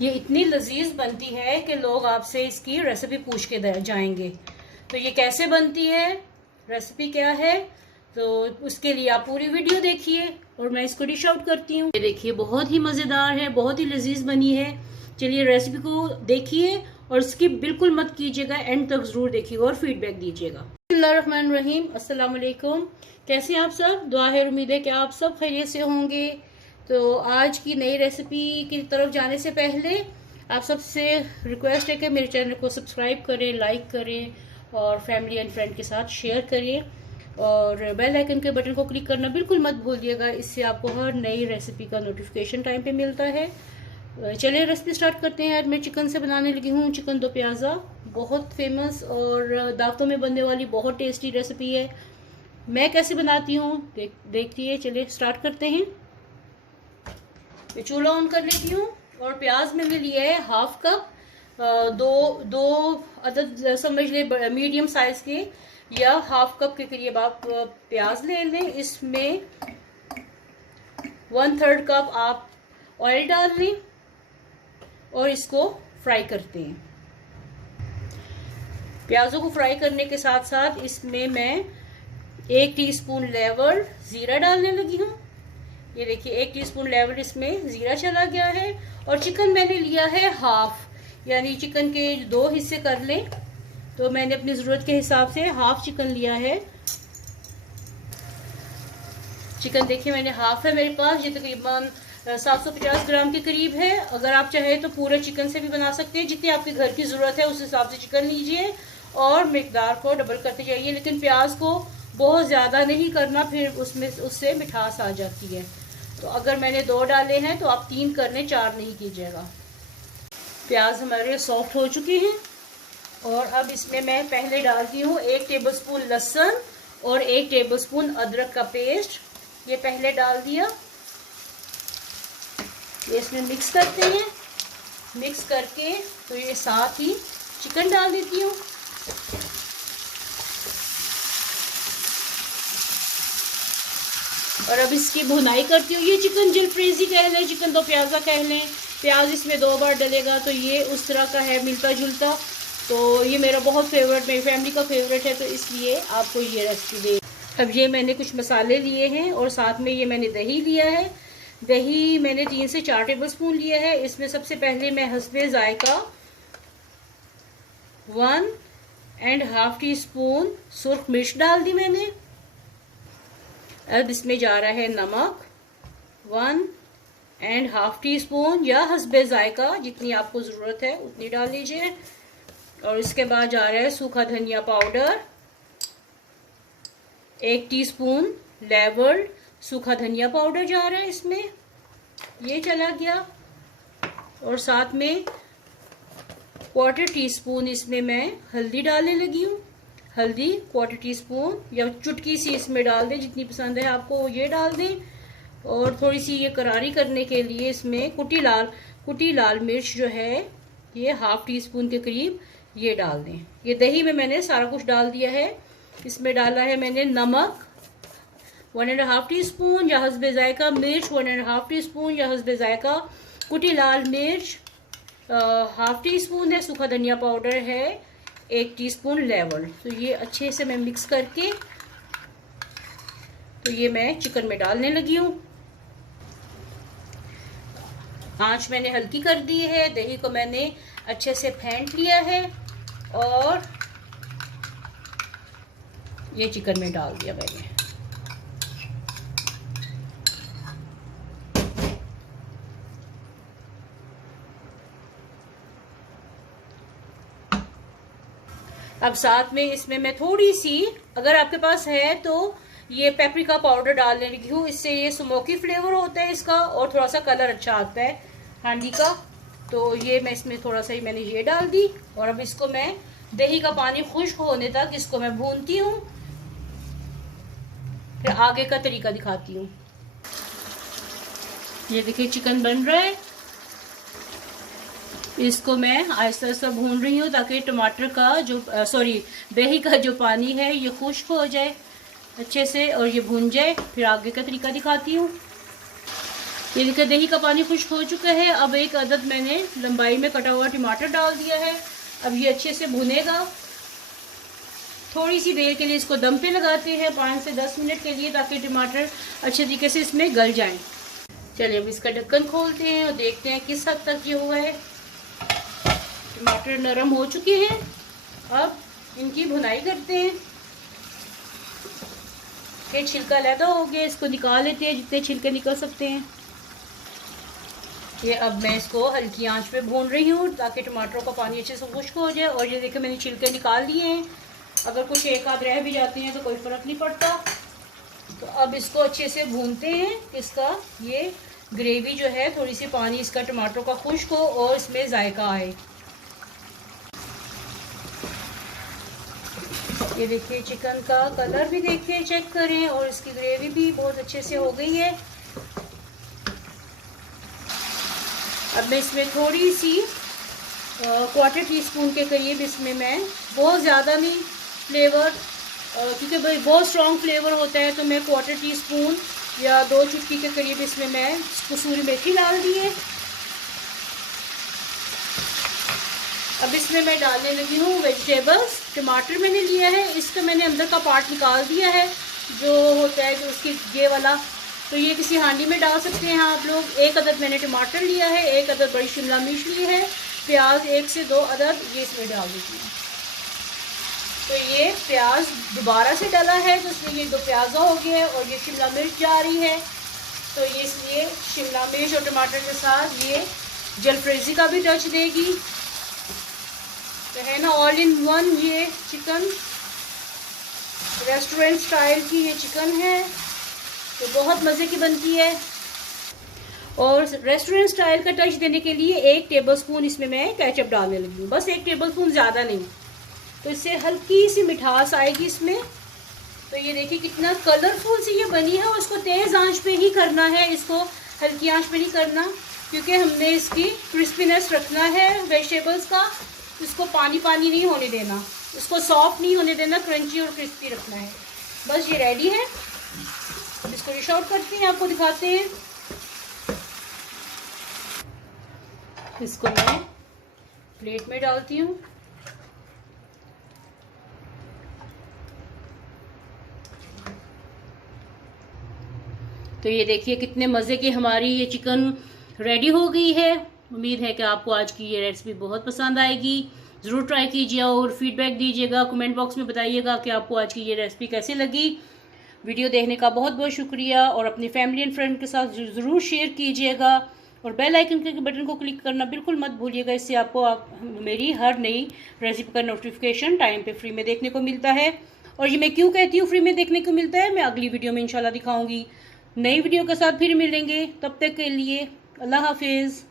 ये इतनी लजीज बनती है कि लोग आपसे इसकी रेसिपी पूछ के जाएंगे। तो ये कैसे बनती है, रेसिपी क्या है, तो उसके लिए आप पूरी वीडियो देखिए और मैं इसको डिश आउट करती हूँ। ये देखिए बहुत ही मज़ेदार है, बहुत ही लजीज बनी है। चलिए रेसिपी को देखिए और स्किप बिल्कुल मत कीजिएगा, एंड तक ज़रूर देखिएगा और फीडबैक दीजिएगा। बिस्मिल्लाहिर्रहमानिर्रहीम, अस्सलाम वालेकुम। कैसे हैं आप सब? दुआ है, उम्मीद है कि आप सब खैरियत से होंगे। तो आज की नई रेसिपी की तरफ जाने से पहले आप सबसे रिक्वेस्ट है कि मेरे चैनल को सब्सक्राइब करें, लाइक करें और फैमिली एंड फ्रेंड के साथ शेयर करें और बेल आइकन के बटन को क्लिक करना बिल्कुल मत भूलिएगा। इससे आपको हर नई रेसिपी का नोटिफिकेशन टाइम पे मिलता है। चलिए रेसिपी स्टार्ट करते हैं। आज मैं चिकन से बनाने लगी हूँ चिकन दो प्याज़ा। बहुत फेमस और दावतों में बनने वाली बहुत टेस्टी रेसिपी है। मैं कैसे बनाती हूँ देखिए। चलिए स्टार्ट करते हैं। मैं चूल्हा ऑन कर लेती हूँ और प्याज मैंने लिया है हाफ कप। दो अदद समझ ले, मीडियम साइज के या हाफ कप के करीब आप प्याज ले लें। इसमें 1/3 कप आप ऑयल डाल लें और इसको फ्राई करते हैं। प्याजों को फ्राई करने के साथ साथ इसमें मैं 1 टीस्पून लेवल ज़ीरा डालने लगी हूँ। ये देखिए 1 टीस्पून लेवल इसमें ज़ीरा चला गया है। और चिकन मैंने लिया है हाफ, यानी चिकन के 2 हिस्से कर लें। तो मैंने अपनी ज़रूरत के हिसाब से हाफ चिकन लिया है। चिकन देखिए मैंने हाफ है मेरे पास, ये तकरीबन 750 ग्राम के करीब है। अगर आप चाहें तो पूरे चिकन से भी बना सकते हैं। जितनी आपके घर की ज़रूरत है उस हिसाब से चिकन लीजिए और मिकदार को डबल करते जाइए। लेकिन प्याज को बहुत ज़्यादा नहीं करना, फिर उससे मिठास आ जाती है। तो अगर मैंने 2 डाले हैं तो आप 3 कर लें, 4 नहीं कीजिएगा। प्याज हमारे सॉफ्ट हो चुके हैं और अब इसमें मैं पहले डालती हूँ 1 टेबलस्पून लहसुन और 1 टेबलस्पून अदरक का पेस्ट। ये पहले डाल दिया। ये इसमें मिक्स करते हैं। मिक्स करके तो ये साथ ही चिकन डाल देती हूँ। और अब इसकी भुनाई करती हूँ। ये चिकन जलफ्रेजी कह लें, चिकन दो प्याज़ा कह लें। प्याज इसमें 2 बार डलेगा तो ये उस तरह का है, मिलता जुलता। तो ये मेरा बहुत फेवरेट, मेरी फैमिली का फेवरेट है, तो इसलिए आपको ये रेसिपी दे। अब ये मैंने कुछ मसाले लिए हैं और साथ में ये मैंने दही लिया है। दही मैंने 3 से 4 टेबलस्पून लिया है। इसमें सबसे पहले मैं हस्बे जायका 1.5 टीस्पून सुर्ख मिर्च डाल दी मैंने। अब इसमें जा रहा है नमक 1.5 टीस्पून या हस्बे जायका, जितनी आपको ज़रूरत है उतनी डाल लीजिए। और इसके बाद जा रहा है सूखा धनिया पाउडर 1 टीस्पून लेवल सूखा धनिया पाउडर जा रहा है इसमें, ये चला गया। और साथ में 1/4 टीस्पून इसमें मैं हल्दी डालने लगी हूँ। हल्दी 1/4 टीस्पून या चुटकी सी इसमें डाल दें, जितनी पसंद है आपको ये डाल दें। और थोड़ी सी ये करारी करने के लिए इसमें कुटी लाल मिर्च जो है ये 1/2 टीस्पून के करीब ये डाल दें। ये दही में मैंने सारा कुछ डाल दिया है। इसमें डाला है मैंने नमक 1.5 टीस्पून या हस्बे जायका, मिर्च 1.5 टीस्पून या हस्बे जायका, कुटी लाल मिर्च 1/2 टीस्पून है, सूखा धनिया पाउडर है 1 टीस्पून लेवल। तो ये अच्छे से मैं मिक्स करके तो ये मैं चिकन में डालने लगी हूँ। आंच मैंने हल्की कर दी है। दही को मैंने अच्छे से फेंट लिया है और ये चिकन में डाल दिया मैंने। अब साथ में इसमें मैं थोड़ी सी, अगर आपके पास है तो ये पेपरिका पाउडर डालने लगी हूँ। इससे ये स्मोकी फ्लेवर होता है इसका और थोड़ा सा कलर अच्छा आता है हांडी का। तो ये मैं इसमें थोड़ा सा ही मैंने ये डाल दी। और अब इसको मैं दही का पानी खुश्क होने तक इसको मैं भूनती हूँ, फिर आगे का तरीका दिखाती हूँ। ये देखिए चिकन बन रहा है। इसको मैं आहिस्ता आहिस्ता भून रही हूँ ताकि टमाटर का जो दही का जो पानी है ये खुश्क हो जाए अच्छे से और ये भून जाए। फिर आगे का तरीका दिखाती हूँ। ये देखिए दही का पानी खुश्क हो चुका है। अब एक अदद मैंने लंबाई में कटा हुआ टमाटर डाल दिया है। अब ये अच्छे से भुनेगा। थोड़ी सी देर के लिए इसको दम पे लगाते हैं 5 से 10 मिनट के लिए, ताकि टमाटर अच्छे तरीके से इसमें गल जाएं। चलिए अब इसका ढक्कन खोलते हैं और देखते हैं किस हद तक ये हुआ है। टमाटर नरम हो चुके हैं। अब इनकी भुनाई करते हैं। ये छिलका अलग हो गया, इसको निकाल लेते हैं जितने छिलके निकल सकते हैं। ये अब मैं इसको हल्की आंच पे भून रही हूँ ताकि टमाटरों का पानी अच्छे से खुश्क हो जाए। और ये देखिए मैंने छिलके निकाल लिए हैं। अगर कुछ एक आध रह भी जाते हैं तो कोई फ़र्क नहीं पड़ता। तो अब इसको अच्छे से भूनते हैं। इसका ये ग्रेवी जो है, थोड़ी सी पानी इसका टमाटरों का खुश्क हो और इसमें जायका आए। ये देखिए चिकन का कलर भी देखिए, चेक करें, और इसकी ग्रेवी भी बहुत अच्छे से हो गई है। अब मैं इसमें थोड़ी सी क्वार्टर टीस्पून के करीब इसमें मैं, बहुत ज़्यादा नहीं फ्लेवर, क्योंकि भाई बहुत स्ट्रॉन्ग फ्लेवर होता है, तो मैं क्वार्टर टीस्पून या 2 चुटकी के करीब इसमें मैं कसूरी मेथी डाल दी है। अब इसमें मैं डालने लगी हूँ वेजिटेबल्स। टमाटर मैंने लिया है, इसका मैंने अंदर का पार्ट निकाल दिया है जो होता है, जो उसकी ये वाला। तो ये किसी हांडी में डाल सकते हैं आप लोग। 1 अदद मैंने टमाटर लिया है, 1 अदद बड़ी शिमला मिर्च ली है, प्याज 1 से 2 अदद ये इसमें डाल देती हूँ। तो ये प्याज दोबारा से डाला है तो इसलिए ये 2 प्याजा हो गया है, और ये शिमला मिर्च जा रही है तो ये इसलिए शिमला मिर्च और टमाटर के साथ ये जलफ्रेजी का भी टच देगी। तो है ना ऑल इन वन ये चिकन, रेस्टोरेंट स्टाइल की ये चिकन है, तो बहुत मज़े की बनती है। और रेस्टोरेंट स्टाइल का टच देने के लिए 1 टेबलस्पून इसमें मैं केचप डालने लगी हूँ, बस 1 टेबलस्पून, ज़्यादा नहीं, तो इससे हल्की सी मिठास आएगी इसमें। तो ये देखिए कितना कलरफुल सी ये बनी है, और इसको तेज़ आंच पे ही करना है, इसको हल्की आंच पे नहीं करना, क्योंकि हमने इसकी क्रिस्पीनेस रखना है वेजिटेबल्स का। इसको पानी पानी नहीं होने देना, इसको सॉफ्ट नहीं होने देना, क्रंची और क्रिस्पी रखना है। बस ये रेडी है। अब इसको डिश आउट करते हैं, आपको दिखाते हैं। इसको मैं प्लेट में डालती हूँ। तो ये देखिए कितने मज़े की हमारी ये चिकन रेडी हो गई है। उम्मीद है कि आपको आज की ये रेसिपी बहुत पसंद आएगी। ज़रूर ट्राई कीजिए और फीडबैक दीजिएगा, कमेंट बॉक्स में बताइएगा कि आपको आज की ये रेसिपी कैसी लगी। वीडियो देखने का बहुत बहुत शुक्रिया, और अपनी फैमिली एंड फ्रेंड के साथ ज़रूर शेयर कीजिएगा, और बेल आइकन के बटन को क्लिक करना बिल्कुल मत भूलिएगा। इससे आपको मेरी हर नई रेसिपी का नोटिफिकेशन टाइम पे फ्री में देखने को मिलता है। और ये मैं क्यों कहती हूँ फ्री में देखने को मिलता है, मैं अगली वीडियो में इंशाल्लाह दिखाऊंगी। नई वीडियो के साथ फिर मिलेंगे, तब तक के लिए अल्लाह हाफिज़।